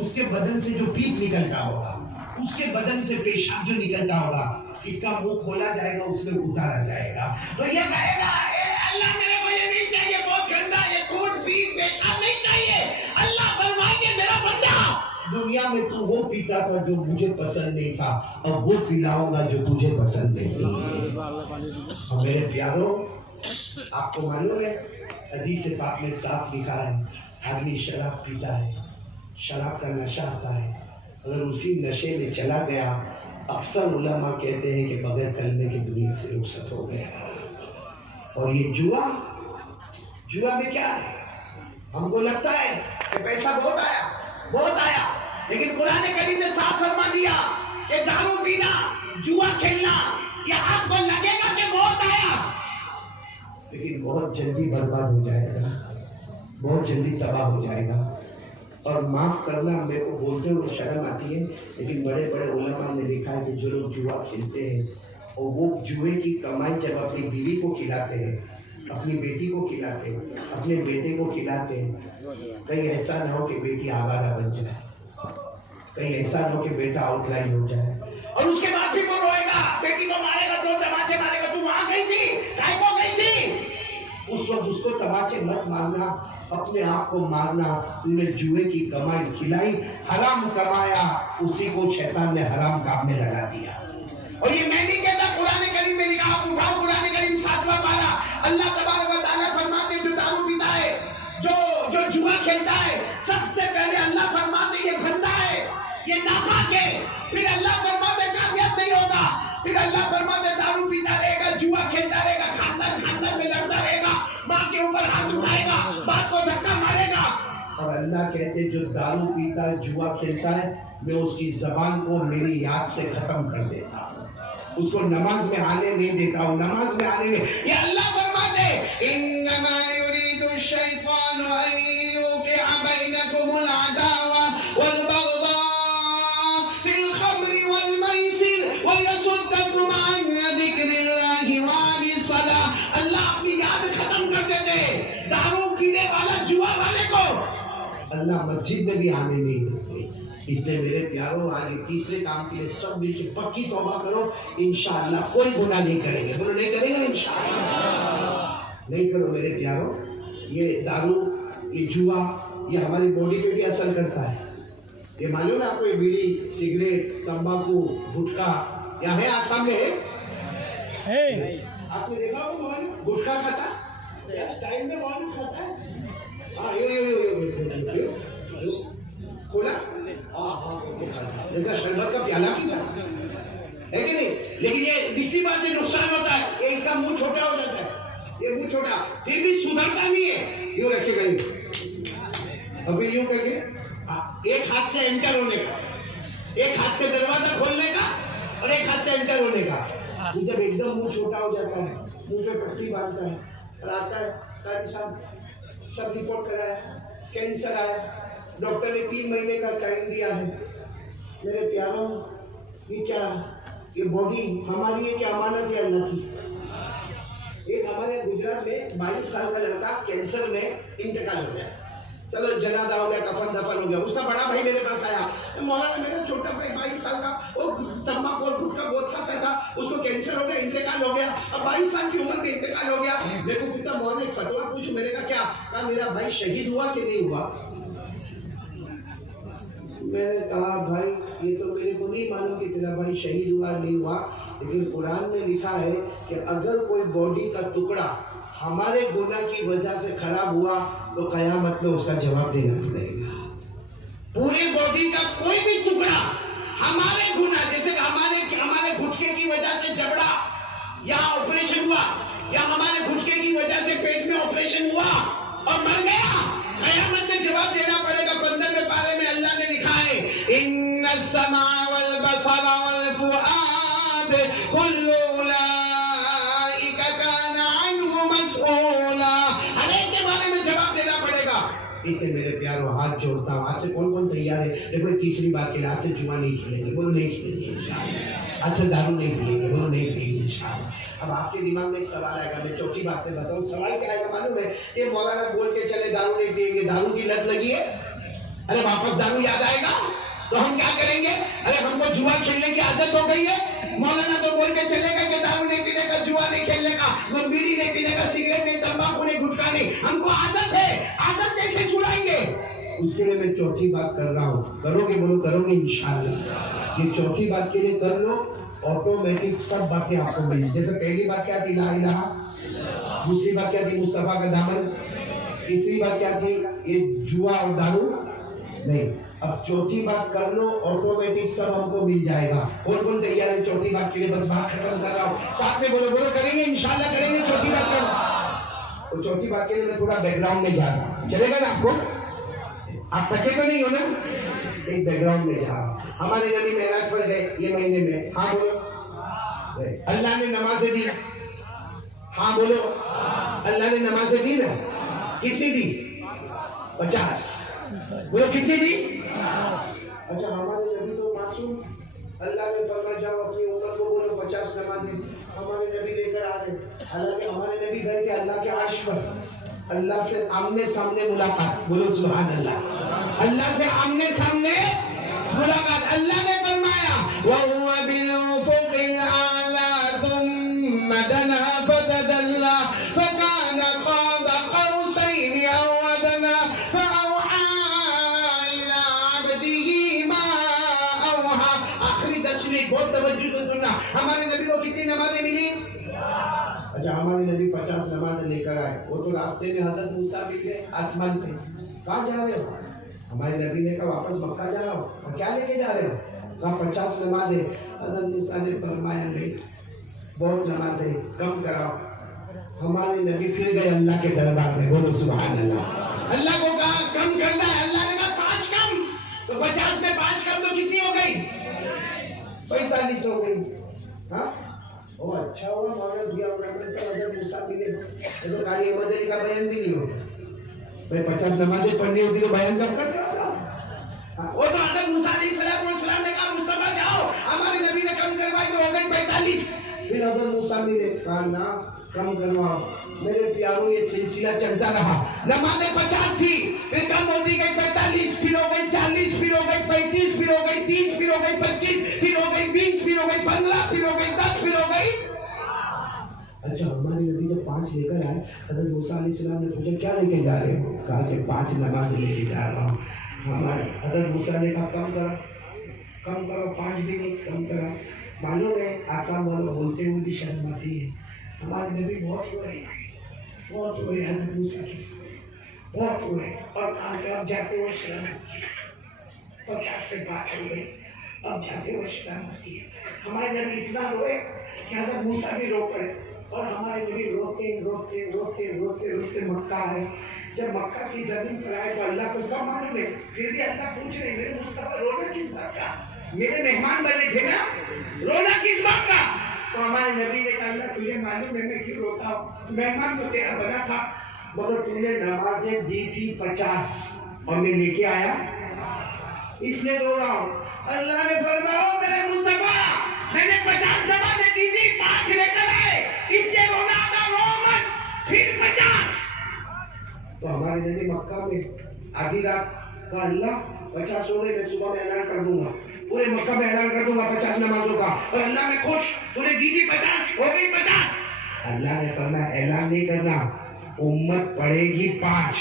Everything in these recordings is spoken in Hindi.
उसके बदन से जो पीप निकलता होगा, उसके बदन से पेशाब जो निकलता होगा, इसका मुंह खोला जाएगा, उसमें उतारा जाएगा, तो ये कहेगा अल्लाह मेरे को ये नहीं चाहिए, बहुत गंदा, ये खून पीप पेशाब नहीं चाहिए। अल्लाह फरमाएंगे मेरा बंदा, दुनिया में तू वो पीता था जो मुझे पसंद नहीं था, अब वो पिलाऊंगा जो तुझे पसंद नहीं था। और मेरे प्यारों, आपको मालूम है हदीस पाक में साफ लिखा है, आदमी शराब पीता है, शराब का नशा आता है, अगर उसी नशे में चला गया, अक्सर उलमा कहते हैं कि बगैर कलमे की दुनिया से रुखसत हो गया। और ये जुआ में क्या है? हमको लगता है कि पैसा बहुत आया, लेकिन कुरान करीम ने साफ फरमा दिया कि दारू पीना, जुआ खेलना, ये आपको लगेगा कि बहुत आया, लेकिन बहुत जल्दी बर्बाद हो जाएगा, बहुत जल्दी तबाह हो जाएगा। और माफ करना, मेरे को बोलते हुए शर्म आती है, लेकिन बड़े बड़े उलमा ने लिखा है कि जो लोग जुआ खेलते हैं और वो जुए की कमाई जब अपनी बीवी को खिलाते हैं, अपनी बेटी को खिलाते हैं, अपने बेटे को खिलाते हैं, कहीं ऐसा ना हो कि बेटी आवारा बन जाए, कहीं ऐसा ना हो कि बेटा आउटलाइन हो जाए, और उसके बाद भी वो रोएगा, बेटी को मारेगा, दो तमाचे मारेगा, तू वहां गई थी, काय को गई थी। उस वक्त उसको तमाचे मत मारना, अपने आप को मारना। तूने जुए की कमाई खिलाई, हराम कमाया, उसी को शैतान ने हराम काम में लगा दिया। और ये मैं नहीं कहता, कुरान करीम में लिखा, आप उठाओ कुरान करीम 7वां पारा, अल्लाह तबारक व तआला फरमाते हैं जो दारू पीता है, जो जुआ खेलता है, सबसे पहले अल्लाह फरमाते ये गंदा है, ये नापाक है, फिर अल्लाह फरमाते कामयाब नहीं होगा, फिर अल्लाह फरमाते दारू पीता रहेगा, जुआ खेलता रहेगा, खानदान में लड़ता रहेगा, माँ के ऊपर हाथ उठाएगा, बाप को धक्का मारेगा। और अल्लाह कहते जो दारू पीता है, जुआ खेलता है, मैं उसकी जबान को मेरी याद से खत्म कर देता हूँ, उसको नमाज में आने नहीं देता हूँ, नमाज में आने नहीं। ये अल्लाह फरमाते इन्नमा युरीदु शैतानु अन युक़िअ बैनकुमुल अदावा वल बग़दा फिल खम्रि वल मैसिर व यसुद्दकुम अन ज़िक्रिल्लाहि व अनिस सलाह। अल्लाह अपनी याद खत्म कर देते दारू पीने वाला, जुआ वाले को अल्लाह मस्जिद में भी आने नहीं देते। इसलिए मेरे प्यारों, आज तीसरे काम के लिए सब मिलकर पक्की तौबा करो, इंशाअल्लाह कोई गुनाह नहीं करेंगे। बोलो नहीं करेंगे इंशाअल्लाह। नहीं करो मेरे प्यारों। ये दारू, ये जुआ, ये हमारी बॉडी पे भी असर करता है। ये मालूम है आपको, ये बीड़ी, सिगरेट, तंबाकू, गुटखा, यहाँ है आसाम में है? आपने देखा हो मोबाइल गुटखा खाता टाइम में मोबाइल खाता है। हाँ यो खोला, शरबत का प्याला पीता है कि नहीं? लेकिन ये दूसरी बात से नुकसान होता है, ये इसका मुंह छोटा हो जाता है, ये मुंह छोटा, फिर भी सुधरता नहीं है। यूं रखेगा यूं, अभी यूं करके एक हाथ से एंटर होने का, एक हाथ से दरवाजा खोलने का और एक हाथ से एंटर होने का। जब एकदम मुंह छोटा हो जाता है, मुंह पे पट्टी बांधता है और आता है सारी साहब सब रिपोर्ट कराया, कैंसर आया, डॉक्टर ने 3 महीने का टाइम दिया है। मेरे प्यारों, ये क्या, ये बॉडी हमारी है क्या अमानत है अल्लाह की? एक हमारे गुजरात में 22 साल का लड़का कैंसर में इंतकाल हो गया। चलो जनाजा हो गया, कफन दफन हो गया। उसका बड़ा भाई मेरे पास आया, मौलाना मेरा छोटा भाई 22 साल का, वो तंबाकू और गुटखा बहुत खाता था, उसको कैंसर हो गया, इंतकाल हो गया, अब 22 साल की उम्र में इंतकाल हो गया। मेरे को पूछा मौलाना एक फतवा पूछ, मैंने कहा क्या? कहा मेरा भाई शहीद हुआ कि नहीं हुआ? मैंने कहा भाई ये तो मेरे को नहीं मालूम कि तेरा भाई शहीद हुआ नहीं हुआ, लेकिन कुरान में लिखा है कि अगर कोई बॉडी का टुकड़ा हमारे गुनाह की वजह से खराब हुआ तो कयामत में उसका जवाब देना पड़ेगा। पूरी बॉडी का कोई भी टुकड़ा हमारे गुनाह, जैसे हमारे घुटके की वजह से जबड़ा या ऑपरेशन हुआ, या हमारे घुटके की वजह से पेट में ऑपरेशन हुआ और मर गया, कयामत में जवाब देना पड़ेगा। 15वें पारे में अल्लाह ने लिखा है इन्नस समा वल बसर वल फुआद कुल्लु उलाइका काना अन्हु मसऊला। हर एक के बारे में जवाब देना पड़ेगा। इसलिए मेरे प्यारों, हाथ जोड़ता हूँ, आज से कौन कौन तैयार है? देखो तीसरी बात के लिए, आज से जुआ नहीं खेलेंगे, बोलो नहीं खेलेंगे इंशाअल्लाह। आज से दारू नहीं पिएंगे, बोलो नहीं पिएंगे इंशाअल्लाह। अब आपके दिमाग में एक सवाल आएगा, मैं चौथी बात से बताऊँ। सवाल क्या आएगा मालूम है? ये मौलाना बोल के चले दारू नहीं पिएंगे, दारू की लत लगी है, अरे वापस दारू याद आएगा तो हम क्या करेंगे? अरे हमको जुआ खेलने की आदत हो गई है, मौलाना तो बोल के चलेगा कि दारू नहीं पीने का, जुआ नहीं खेलने का, बीड़ी नहीं पीने का, सिगरेट नहीं, तंबाकू नहीं, गुटखा नहीं, हमको आदत है, आदत कैसे छुड़ाएंगे? उसके लिए मैं चौथी बात कर रहा हूँ। करोगे? बोलो करोगे इंशाअल्लाह। ये चौथी बात के लिए कर लो, ऑटोमेटिक सब बातें आपको मिली। जैसे पहली बात क्या थी? ला इलाहा, दूसरी बात क्या थी? मुस्तफा का दामन, तीसरी बात क्या थी? ये जुआ और दारू नहीं। अब चौथी बात कर लो, ऑटोमेटिक सब हमको मिल जाएगा। कौन तैयार है चौथी बात के लिए? बस बात खत्म कर रहा हूँ, साथ में बोलो बोलो करेंगे इंशाल्लाह, करेंगे चौथी बात कर। तो चौथी बात के लिए मैं थोड़ा बैकग्राउंड में जा रहा हूँ, चलेगा ना आपको? आप थके तो नहीं हो ना? एक बैकग्राउंड में जा रहा हूँ। हमारे नबी मेराज पर गए ये महीने में, हाँ बोलो। अल्लाह ने नमाजें दी, हाँ बोलो। अल्लाह ने नमाजें दी ना, कितनी दी? 50। बोलो कितनी दी? अच्छा, हमारे नबी तो मासूम, अल्लाह ने फरमाया जाओ अपनी उम्मत को बोलो 50 नमाजें। हमारे नबी लेकर आ गए। हालांकि हमारे नबी गए थे अल्लाह के अर्श पर, अल्लाह से आमने सामने मुलाकात। बोलो सुभान अल्लाह। अल्लाह से आमने सामने मुलाकात। अल्लाह ने फरमाया वहुवा बिल उफुकिल आला थुम्मा दना फतदल्ला फकान क़ाब क़ौसैन अव अदना फअौहा इला अब्दिही मा औहा। आखिरी 10 मिनट बहुत तवज्जो से सुनना। हमारे नबी को कितनी नमाजें मिली? अच्छा, हमारे नबी 50 नमाज लेकर आए। वो तो रास्ते में हजरत मूसा मिल गए आसमान पे। कहाँ जा रहे हो? हमारे नबी ने कहा वापस मक्का जा रहा हूँ। क्या लेके जा रहे हो? कहा 50 नमाज है। हजरत मूसा ने फरमाया नहीं, बहुत नमाज है, कम कराओ। हमारे नबी फिर गए अल्लाह के दरबार में। बोलो सुभान अल्लाह। अल्लाह को कहा कम करना है, अल्लाह ने कहा 5 कम। तो 50 में 5 कम तो कितनी हो गई? 45 हो गई। हाँ, ओ अच्छा हुआ मौला दिया मूसा मिले, तो काली अहमद अली का बयान भी नहीं होता। भाई 50 नमाजें पढ़नी होती तो बयान कब करते हो? वो तो हज़रत मूसा अलैहिस्सलाम ने कहा मुस्तफा जाओ, हमारे नबी ने कम करवाई तो हो गई 45। फिर हज़रत मूसा मिले, कहा ना कम करवाओ। मेरे प्यारों ये सिलसिला चलता रहा। नमाजें 50 थी, फिर कम होती गई 45, फिर हो गई 40, फिर हो गई 35, फिर हो गई 30, फिर हो गई 25, फिर हो गई 20, फिर हो गई 15, फिर हो गई 10, फिर हो गई। अच्छा, हमारे नबी जब 5 लेकर आए, हज़रत मूसा अलैहिस्सलाम ने पूछा क्या लेके जा रहे हो? कहा कि 5 नमाज लेके जा रहा हूँ। हमारे हज़रत मूसा ने कहा कम करो 5 भी नहीं कम करा। मालूम है आका वालों बोलते हुए भी शर्म आती है। हमारे नबी बहुत हुए हज़रत मूसा के, बहुत हुए और कहा कि अब जाते हुए शर्म आती है। 50 से बात हो गई, अब जाते हुए शर्म आती है। हमारे नबी इतना रोए कि हज़रत मूसा भी रो पड़े और हमारे नबी रोते मक्का आए। जब मक्का की जमीन पर आए तो अल्लाह को सब मालूम है, फिर भी अल्लाह पूछ रहे मेरे मुस्तफा रोना किस बात का? मेरे मेहमान बने थे ना, रोना किस बात का? तो हमारे नबी ने कहा अल्लाह तुझे मालूम है मैं क्यों रोता हूँ? मेहमान तो तेरा बना था, मगर तूने नमाजें दी थी 50 और मैं लेके आया इसलिए रो रहा हूँ। अल्लाह ने फरमाया मेरे मुस्तफा मैंने 50 नमाजें दी थी, 5 लेकर आए, इसलिए रोना था, रो मत, फिर 50। तो हमारे नबी मक्का में आधी रात का अल्लाह 50 हो गए, मैं सुबह में ऐलान कर दूंगा, पूरे मक्का में ऐलान कर दूंगा 50 नमाजों का, और अल्लाह में खुश, तूने दी थी 50 हो गई 50। अल्लाह ने फरमाया ऐलान नहीं करना, उम्मत पढ़ेगी 5,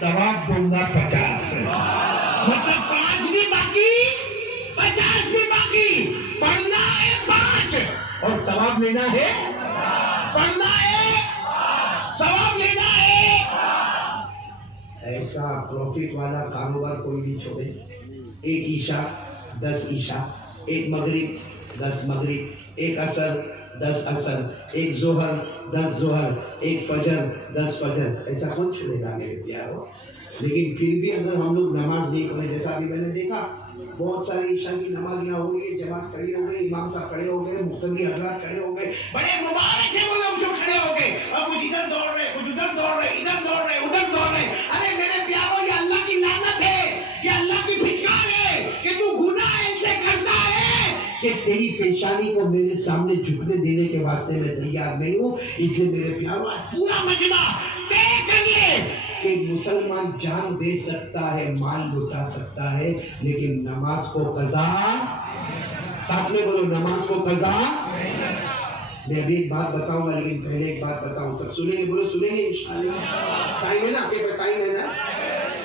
सवाब दूंगा 50। मतलब 5 भी बाकी 50 भी बाकी, पढ़ना है 5 और सवाब लेना है, पढ़ना है सवाब लेना है। ऐसा प्रॉफिट वाला कारोबार कोई नहीं छोड़े। एक ईशा 10 ईशा, एक मगरिब 10 मगरिब, एक असर 10 असर, एक जोहर 10 जोहर, एक फजर 10 फजर, ऐसा कौन छोड़ेगा मेरे प्यारों? लेकिन फिर भी अगर हम लोग नमाज नहीं पढ़े, जैसा अभी मैंने देखा बहुत सारी ईशा की नमाजियाँ हो गई, जमात खड़ी हो गई, इमाम साहब खड़े हो गए, मुक्तदी हजरात खड़े हो गए, बड़े मुबारक है वो लोग जो खड़े हो गए, और कुछ इधर दौड़ रहे, कुछ उधर दौड़ रहे, इधर दौड़ रहे, उधर दौड़ रहे। अरे मेरे प्यारों ये अल्लाह की लानत है, ये अल्लाह की फिटकार है कि तू गुनाह ऐसे करता है कि तेरी पेशानी को मेरे सामने झुकने देने के वास्ते मैं तैयार नहीं हूँ। इसलिए मेरे प्यारों पूरा मजमा तय करिए कि मुसलमान जान दे सकता है, माल लुटा सकता है, लेकिन नमाज को कज़ा, साथ में बोलो नमाज को कज़ा। मैं अभी एक बात बताऊंगा, लेकिन पहले एक बात बताऊं, सब सुनेंगे? बोलो सुनेंगे इंशाअल्लाह। टाइम है ना आपके पास? टाइम है ना?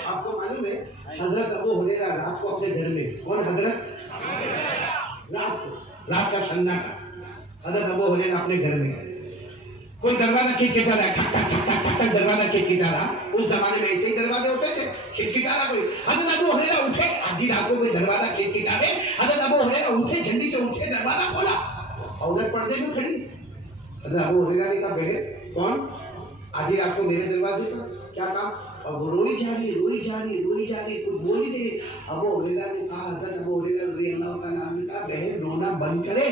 आपको मालूम है हजरत अबू हुरैरा रात को अपने घर में, कौन हजरत? रात का सन्नाटा, हजरत अबू हुरैरा अपने घर में, कोई दरवाजा खिटखिटा रहा है, ठक ठक ठक ठक ठक दरवाजा खिटखिटा रहा। उस जमाने में ऐसे ही दरवाजे होते थे, खिटखिटा रहा कोई। हजरत अबू हुरैरा उठे, आधी रात को कोई दरवाजा खिटखिटा रहे, हजरत अबू हुरैरा उठे, जल्दी से उठे, दरवाजा खोला, औरत पर्दे में खड़ी। हजरत अबू हुरैरा ने कहा, बहन कौन? आधी रात को मेरे दरवाजे पर, क्या काम? और वो रोई जा रही, कुछ बोल ही नहीं। अबू हुरैरा ने कहा, हजरत अबू हुरैरा रज़ियल्लाहु तआला अन्हु ने कहा, बहन रोना बंद करे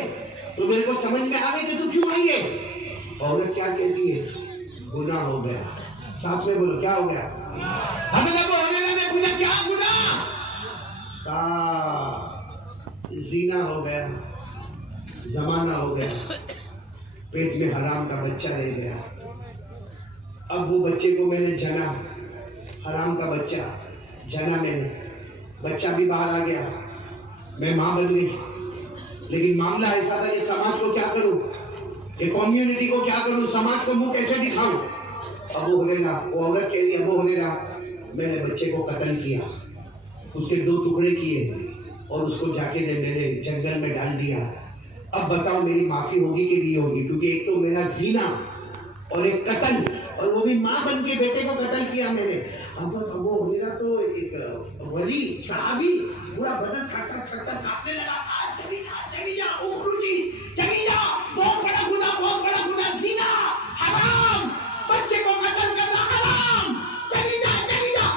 तो मेरे को समझ में आ गई कि तू क्यों आई है। औरत क्या कहती है? गुनाह हो गया। साथ में बोलो क्या हो गया? हजरत अबू हुरैरा ने पूछा, क्या गुनाह? ज़िना हो गया, जमाना हो गया, पेट में हराम का बच्चा रह गया। अब वो बच्चे को मैंने जना, हराम का बच्चा जना मैंने, बच्चा भी बाहर आ गया, मैं माँ बन गई, लेकिन मामला ऐसा था कि समाज को क्या करूं, ये कम्युनिटी को क्या करूं, समाज को मुंह कैसे दिखाऊं। अबू हुरैरा, वो औरत कह रही, अबू हुरैरा मैंने बच्चे को कत्ल किया, उसके 2 टुकड़े किए और उसको जाके मैंने जंगल में डाल दिया। अब बताओ मेरी माफी होगी कि नहीं होगी? क्योंकि एक तो मेरा ज़िना और एक कत्ल, और वो भी माँ बन के बेटे को कत्ल किया मैंने। अब अबू हुरैरा तो एक वली सहाबी, पूरा बदन खटखट कांपने लगा, चली जा उखरुजी, चली जा, बहुत बड़ा गुनाह, ज़िना हराम, बच्चे को कत्ल करना हराम, चली जा।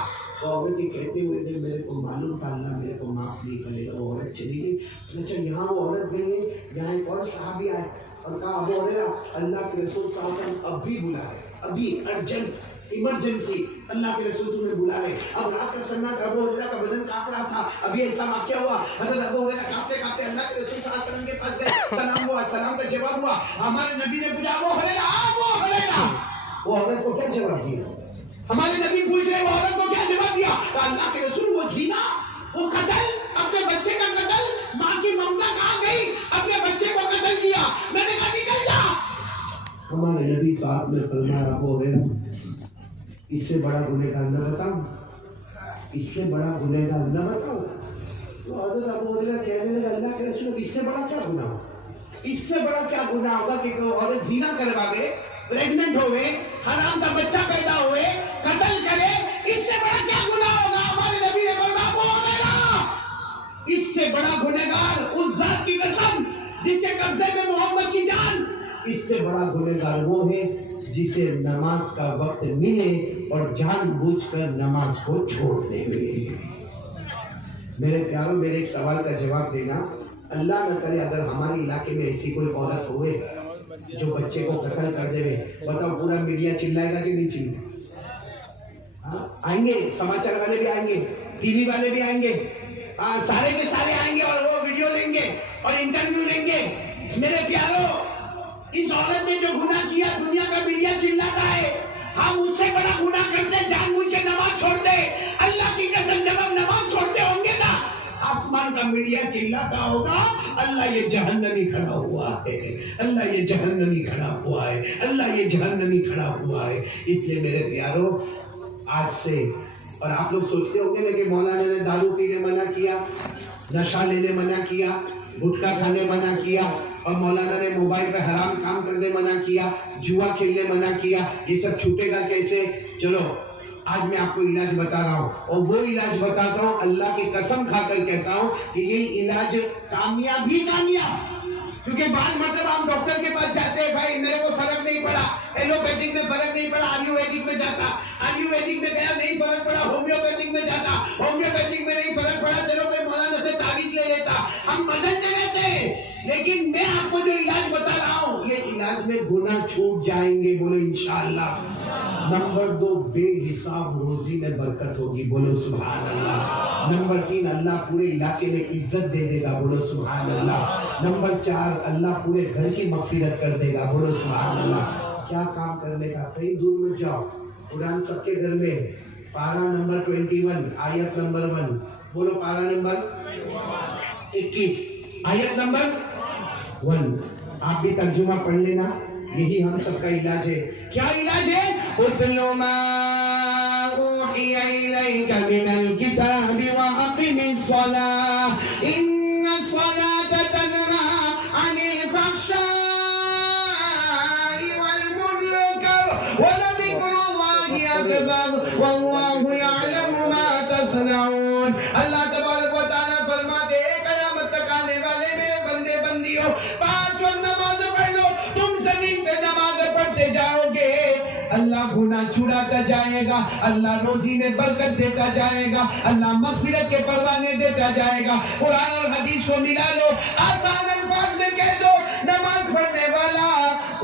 औरत ही कहते हुए थे, मेरे को मालूम था अल्लाह मेरे को माफ नहीं करेगा। वो औरत चली गई। अच्छा यहाँ वो औरत गई है, यहाँ एक और साहबी आए और कहा, अबू हुरैरा अल्लाह के रसूल सल्लल्लाहु अलैहि वसल्लम अभी बुलाए, अभी अर्जेंट इमरजेंसी, अल्लाह के रसूल तुम्हें बुला रहे। अब रात का सन्नाटा, अबू हुरैरा का बदन कांप रहा था। अभी ऐसा वाकया हुआ, हजरत अबू हुरैरा कांपते अल्लाह के रसूल सल्लल्लाहु अलैहि वसल्लम के पास गए, सलाम हुआ, सलाम का जवाब हुआ। हमारे नबी ने पूछा, अबू हुरैरा, वो औरत को क्या जवाब दिया? हमारे नबी पूछ रहे, वो औरत को क्या जवाब दिया? अल्लाह के रसूल, वो ज़िना, वो कत्ल, अपने बच्चे का कत्ल, माँ की ममता कहाँ गई? अपने बच्चे को कत्ल किया। मैंने कहा निकल जा। हमारे नबी साहब ने फरमाया, अबू हुरैरा इससे बड़ा गुनहगार न बताऊं, इससे बड़ा गुनहगार न बताऊं। तो हजरत अबू हुरैरा कहने लगे, अल्लाह के रसूल इससे बड़ा क्या गुनाह, इससे बड़ा क्या गुनाह होगा कि कोई औरत ज़िना करवा दे, प्रेग्नेंट होवे, हराम का बच्चा पैदा हुए, कत्ल करे, इससे बड़ा क्या गुनाह होगा? हमारे नबी ने फरमाया, अबू हुरैरा इससे बड़ा गुनहगार, उस जात की कसम जिसके कब्जे में मोहम्मद की जान, इससे बड़ा गुनहगार वो है जिसे नमाज का वक्त मिले और जानबूझकर नमाज को छोड़ दे। मेरे प्यारों, मेरे एक सवाल का जवाब देना, अल्लाह न करे अगर हमारे इलाके में ऐसी कोई औरत हुए जो बच्चे को कत्ल कर देवे, बताओ पूरा मीडिया चिल्लाएगा कि नहीं चिल्लाएगा? आएंगे, समाचार वाले भी आएंगे, टीवी वाले भी आएंगे, सारे के सारे आएंगे और वो वीडियो लेंगे और इंटरव्यू लेंगे। मेरे प्यारों, इस औरत ने जो गुनाह किया, दुनिया का मीडिया चिल्लाता है, हम उससे बड़ा गुनाह करते, जानबूझ के नमाज छोड़ते। अल्लाह की कसम, जब हम नमाज छोड़ते होंगे ना, आसमान का मीडिया चिल्लाता होगा, अल्लाह ये जहन्नमी खड़ा हुआ है, अल्लाह ये जहन्नमी खड़ा हुआ है, अल्लाह ये जहन्नमी खड़ा हुआ है। इसलिए मेरे प्यारों, आज से, और आप लोग सोचते होंगे कि मौलाना ने दारू पीने मना किया, नशा लेने मना किया, गुटखा खाने मना किया, और मौलाना ने मोबाइल पे हराम काम करने मना किया, जुआ खेलने मना किया, ये सब छूटेगा कैसे? चलो आज मैं आपको इलाज बता रहा हूँ, और वो इलाज बताता हूँ, अल्लाह की कसम खाकर कहता हूँ कि ये इलाज कामयाब ही कामयाब। क्योंकि बाद मतलब हम डॉक्टर के पास जाते हैं, भाई मेरे को फर्क नहीं पड़ा, एलोपैथिक में फर्क नहीं पड़ा, आयुर्वेदिक में जाता, आयुर्वेदिक में गया नहीं फर्क पड़ा, होम्योपैथिक में जाता, होम्योपैथिक में नहीं फर्क पड़ा, चलो मैं मौलाना से तावीज ले लेता। हम बदलते रहते हैं, लेकिन मैं आपको जो इलाज बता रहा हूँ, ये इलाज में गुनाह छूट जाएंगे, बोलो इंशाअल्लाह। नंबर 2, बेहिसाब रोजी में बरकत होगी, बोलो सुभान अल्लाह। नंबर 3, अल्लाह पूरे इलाके में इज्जत दे देगा, बोलो सुभान अल्लाह। नंबर 4, अल्लाह पूरे घर की मगफिरत कर देगा, बोलो सुभान अल्लाह। क्या काम करने का, कहीं दूर मत जाओ, कुरान सबके घर में है। पारा नंबर 21 आयत नंबर 1 बोलो। पारा नंबर 21 आयत नंबर 1। आप भी तर्जुमा पढ़ लेना, यही हम सबका इलाज है। क्या इलाज है? उतलो मा ऊहिया इलैका मिनल किताबि व अक़िमिस सलाह इन्न सलाता तन्हा अनिल फहशाई वल मुनकर व लज़िक्रुल्लाहि अकबर वल्लाहु यअलमु मा तस्नऊन। अल्लाह तबारक व तआला फरमाते हैं, कयामत तक आने वाले मेरे बंदे बंदियों, 5 वक्त नमाज पढ़ लो, तुम जमीन पे नमाज पढ़ते जाओगे, अल्लाह गुनाह छुड़ाता जाएगा, अल्लाह रोजी में बरकत देता जाएगा, अल्लाह मग़फ़िरत के परवाने देता जाएगा। कुरान और हदीस को मिला लो, आसान अल्फाज में कह दो, नमाज पढ़ने वाला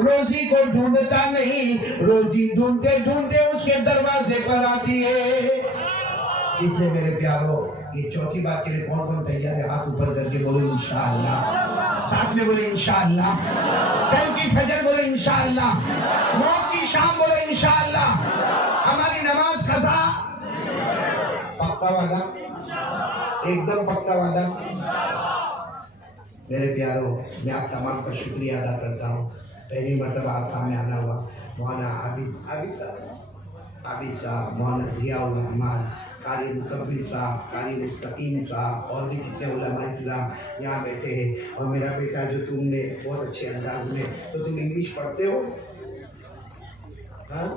रोजी को ढूंढता नहीं, रोजी ढूंढते ढूंढते उसके दरवाजे पर आती है। इसलिए मेरे प्यारो, ये चौथी बात के लिए कौन कौन तैयार है? हाथ ऊपर करके बोलो इंशाअल्लाह। साथ में बोले इंशाअल्लाह। कल की फजर बोले इंशाअल्लाह। मौत की शाम बोले इंशाअल्लाह। हमारी नमाज कज़ा पक्का वादा, एकदम पक्का वादा। मेरे प्यारो, मैं आप तमाम का शुक्रिया अदा करता हूँ। पहली मरतबा आप सामने आना हुआ। मौलाना आबिद साहब, मौलाना जियाउर रहमान, कारी मुकब्बिल साहब, कारी मुस्तकीम साहब और भी जितने उलमा इकराम यहाँ बैठे हैं। और मेरा बेटा जो तुमने बहुत अच्छे अंदाज में, तो तुम इंग्लिश पढ़ते हो? हाँ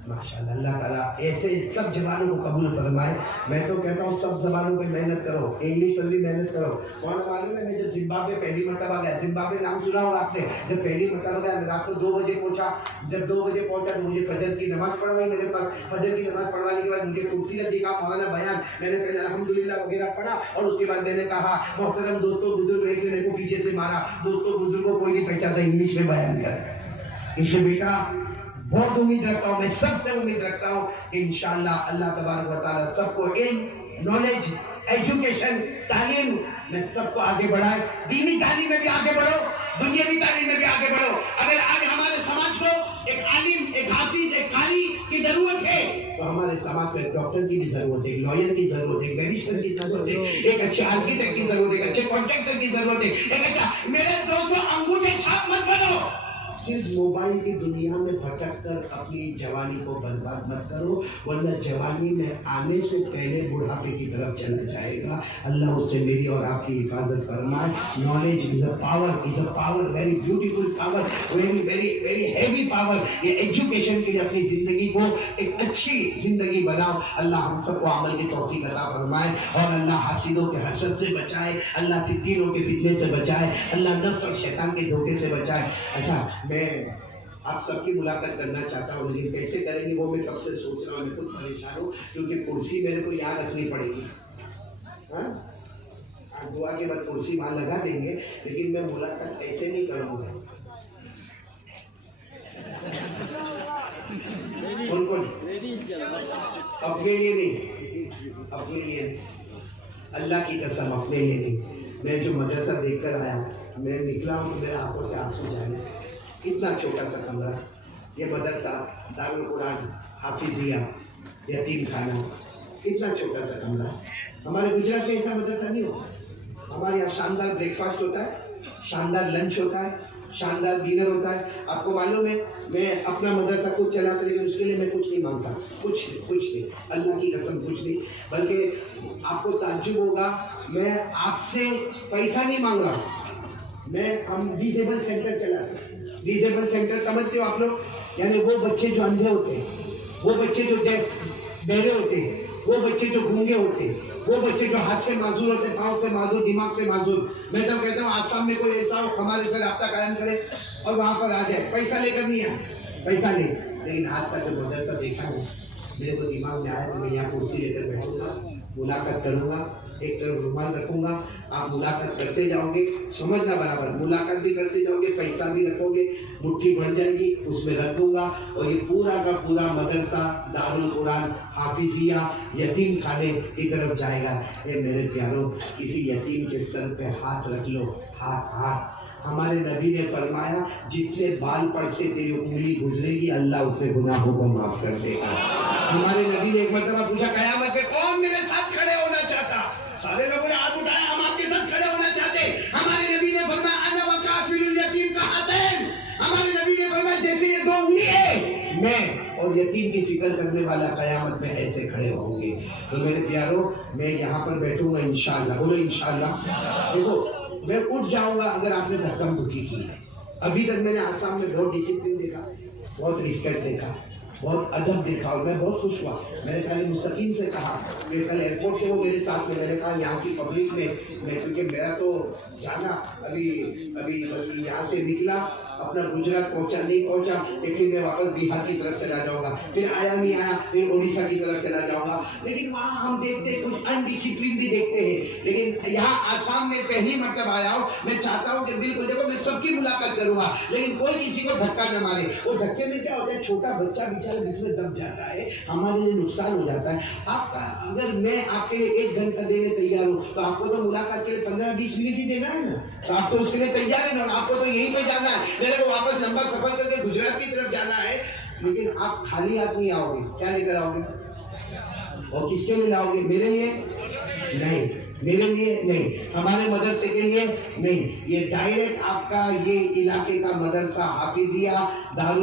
माशाल्लाह, अल्लाह ताला ऐसे सब जबानों को कबूल फरमाए। मैं तो कहता हूँ सब जबानों पर मेहनत करो, इंग्लिश पर भी मेहनत करो। कौन मालूम है, मैं जब जिम्बाब्वे पहली मरतबा गया, जिम्बाब्वे नाम सुना होगा आपने, जब पहली मरतबा गया, मैं रात को 2 बजे पहुँचा। जब 2 बजे पहुँचा तो मुझे फजर की नमाज पढ़वाई मेरे पास। फजर की नमाज पढ़वाने के बाद मुझे कुर्सी लगी, कहा मौलाना बयान। मैंने पहले अल्हम्दुलिल्लाह वगैरह पढ़ा और उसके बाद मैंने कहा मोहतरम दोस्तों बुजुर्ग, एक ने को पीछे से मारा, दोस्तों बुजुर्गों कोई नहीं पहचानता, इंग्लिश में बयान कर। इसलिए बेटा बहुत उम्मीद रखता हूँ, मैं सबसे उम्मीद रखता हूँ कि इंशाअल्लाह अल्लाह तबारक व तआला सबको इल्म, नॉलेज, एजुकेशन, तालीम में सबको आगे बढ़ाए। दीनी तालीम में भी आगे बढ़ो, दुनियावी तालीम में भी आगे बढ़ो। अगर आज हमारे समाज को एक आलिम, एक हाफिज, एक कारी की जरूरत है, तो हमारे समाज में डॉक्टर की भी जरूरत है, लॉयर की जरूरत है, बैरिस्टर की जरूरत है, एक अच्छे आर्किटेक्ट की जरूरत है, अच्छे कॉन्ट्रैक्टर की जरूरत है, एक अच्छा। मेरे दोस्तों, अंगूठे छाप मत बनो। सिर्फ मोबाइल की दुनिया में भटक कर अपनी जवानी को बर्बाद मत करो, वरना जवानी में आने से पहले बुढ़ापे की तरफ चला जाएगा। अल्लाह उससे मेरी और आपकी हिफाजत फरमाए। Knowledge is a power, very beautiful power, very very very heavy power. ये एजुकेशन के लिए अपनी जिंदगी को एक अच्छी जिंदगी बनाओ। अल्लाह हम सबको अमल की तौफीक अता फरमाए और अल्लाह हासिदों के हसद से बचाए, अल्लाह फितनों के फितने से बचाए, अल्लाह नफ्स और शैतान के धोखे से बचाए। अच्छा, मैं आप सबकी मुलाकात करना चाहता हूँ, लेकिन कैसे करेंगे वो मैं कब से सोच रहा हूँ। मैं खुद परेशान हूँ क्योंकि कुर्सी मेरे को यहाँ रखनी पड़ेगी। हाँ, दुआ के बाद कुर्सी वहाँ लगा देंगे, लेकिन मैं मुलाकात ऐसे नहीं करूँगा। कौन अपने लिए नहीं, अपने लिए अल्लाह की कसम, अपने लिए नहीं। मैं जो मदरसा देखकर आया, मैं निकला हूँ तो मेरे आंखों से आंसू जाने। इतना छोटा सा कमरा, ये मदरसा दारुल कुरान हाफिजिया यतीम खाना, इतना छोटा सा कमरा। हमारे गुजरात में ऐसा मदरसा नहीं होता। हमारे यहाँ शानदार ब्रेकफास्ट होता है, शानदार लंच होता है, शानदार डिनर होता है। आपको मालूम है, मैं अपना मदरसा खुद चलाता, लेकिन उसके लिए मैं कुछ नहीं मांगता, कुछ नहीं, अल्लाह की कसम कुछ नहीं। बल्कि आपको ताज्जुब होगा, मैं आपसे पैसा नहीं मांग रहा। हम डिसेबल सेंटर चलाते हैं। डिसेबल सेंटर समझते हो आप लोग? यानी वो बच्चे जो अंधे होते हैं, वो बच्चे जो बहरे होते हैं, वो बच्चे जो गूंगे होते हैं, वो बच्चे जो हाथ से माजूर होते हैं, पाँव से माजूर, दिमाग से माजूर। मैं तो कहता हूँ आसाम में कोई ऐसा हो हमारे से राब्ता कायम करे और वहाँ पर आ जाए। पैसा लेकर नहीं आए, पैसा नहीं, लेकिन आज का जो मदरसा देखा है, मेरे को दिमाग में आया कि मैं यहाँ कुर्सी लेकर बैठूंगा, मुलाकात करूँगा, एक तरफ रुमाल रखूंगा, आप मुलाकात करते जाओगे, समझना बराबर, मुलाकात भी करते जाओगे, पैसा भी रखोगे, मुट्ठी बढ़ जाएगी, उसमें रख दूंगा और ये पूरा का पूरा मदरसा दारुल कुरान हाफिजिया यतीम खाने की तरफ जाएगा। ये मेरे प्यारों, किसी यतीम के सर पे हाथ रख लो, हाथ हमारे नबी ने फरमाया जितने बाल पड़ से तेरी उंगली गुजरेगी अल्लाह उसे गुनाहों को माफ कर देगा। हमारे नबी ने एक मरतबा पूछा कयामत में कौन मेरे साथ खड़े होना चाहता? सारे लोगों ने हाथ उठाया, हम आपके साथ खड़े होना चाहते। हमारे नबी ने फरमाया अना व काफिरुल यतीम का हाथैन। हमारे नबी ने फरमाया जैसे ये दो उंगली है, मैं और यतीम की फिक्र करने वाला कयामत में ऐसे खड़े होंगे। तो मेरे प्यारों, मैं यहाँ पर बैठूंगा इंशाअल्लाह। बोलो इंशाअल्लाह। देखो मैं उठ जाऊंगा अगर आपने धक्का मुक्की की। अभी तक मैंने आसाम में बहुत डिसिप्लिन देखा, बहुत रिस्पेक्ट देखा, बहुत अदब देखा और मैं बहुत खुश हुआ। मैंने कल मुस्तकीम से कहा कि कल एयरपोर्ट से वो मेरे साथ में, मैंने कहा यहाँ की पब्लिक में मैं, क्योंकि मेरा तो जाना अभी यहाँ से निकला, अपना गुजरात पहुँचा नहीं पहुँचा, लेकिन मैं वापस बिहार की तरफ चला जाऊँगा, फिर आया नहीं आया, फिर उड़ीसा की तरफ चला जाऊँगा। लेकिन वहाँ हम देखते हैं कुछ अनडिसिप्लिन भी देखते हैं। लेकिन यहाँ आसाम में पहली मरतबा आया हूँ, मैं चाहता हूँ कि बिल्कुल देखो मैं सबकी मुलाकात करूँगा, लेकिन कोई किसी को धक्का न मारे। वो धक्के में क्या होता है, छोटा बच्चा बेचारा जिसमें दब जाता है, हमारे लिए नुकसान हो जाता है। आपका अगर मैं आपके लिए 1 घंटा देने तैयार हूँ तो आपको तो मुलाकात के लिए 15-20 मिनट ही देना है ना, तो आप तो उसके लिए तैयार है ना। आपको तो यहीं पे जाना है, मेरे को वापस लंबा सफर करके गुजरात की तरफ जाना है। लेकिन आप खाली हाथ नहीं आओगे, क्या लेकर आओगे और किसके लिए लाओगे? मेरे लिए नहीं, मेरे लिए नहीं, हमारे मदरसे के लिए नहीं। ये डायरेक्ट आपका ये इलाके का मदरसा हाफिजिया दारुल